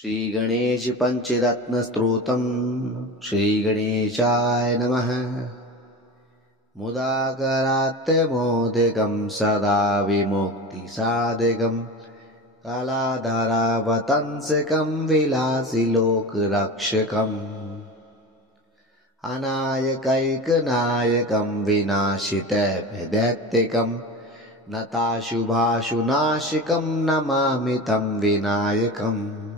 श्रीगणेश पंचरत्न स्तोत्रम् श्रीगणेशाय नमः। मुदाकरात्मोदकं सदा विमुक्तिसाधकं कालाधरावतंसकं विलासि लोकरक्षकम् अनायकैकनायकं विनाशितैर्दैत्यकं नताशुभाशुनाशकं नमामि तं विनायकम्।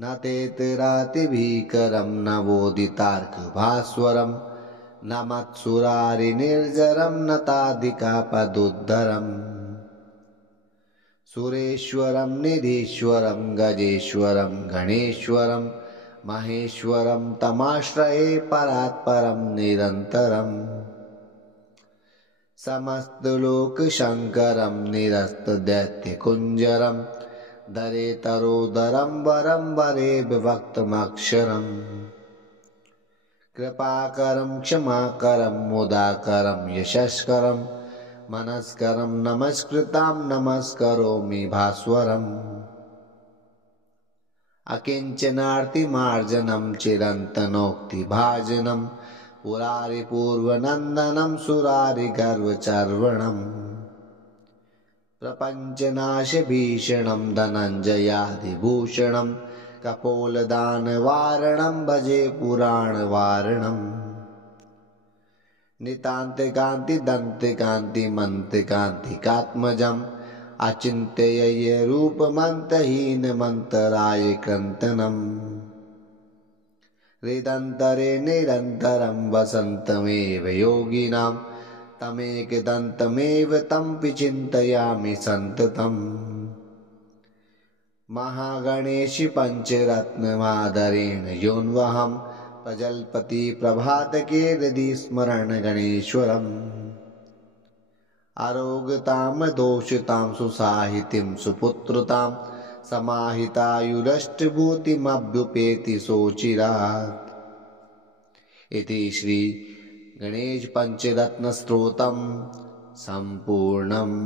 न तेतरातिभीकरं न वोदितार्कभास्वरं न मत्सुरारिनिर्जरं न तादिकापदुद्धरम् सुरेश्वरं निधीश्वरं गजेश्वरं गणेश्वरं महेश्वरं तमाश्रये परात्परं निरन्तरम् समस्तलोकशङ्करं निरस्तदैत्यकुञ्जरं दरेतरोदरं वरं वरे विभक्तमक्षरम् कृपाकरं क्षमाकरं मुदाकरं यशस्करं मनस्करं नमस्कृतां नमस्करोमि भास्वरम् अकिञ्चनार्तिमार्जनं चिरन्तनोक्तिभाजनं पुरारिपूर्वनन्दनं सुरारिगर्वचर्वणम् प्रपञ्चनाशभीषणं धनञ्जयादिभूषणं कपोलदानवारणं भजे पुराणवारणम् नितान्तकान्तिदन्तकान्तिमन्त्रकान्तिकात्मजम् अचिन्त्यय रूपमन्तहीनमन्तराय क्रन्तनम् हृदन्तरे निरन्तरं वसन्तमेव योगिनां तमेकदन्तमेव तं विचिन्तयामि सन्ततम्। महागणेश पञ्चरत्नमादरेण योऽन्वहं प्रजल्पति प्रभातके हृदि स्मरन् गणेश्वरम् अरोगतां दोषतां सुसाहितीं सुपुत्रतां समाहितायुरष्टभूतिमभ्युपेति सोचिरात्। इति श्री गणेश पंचरत्न स्तोत्रम् संपूर्णम्।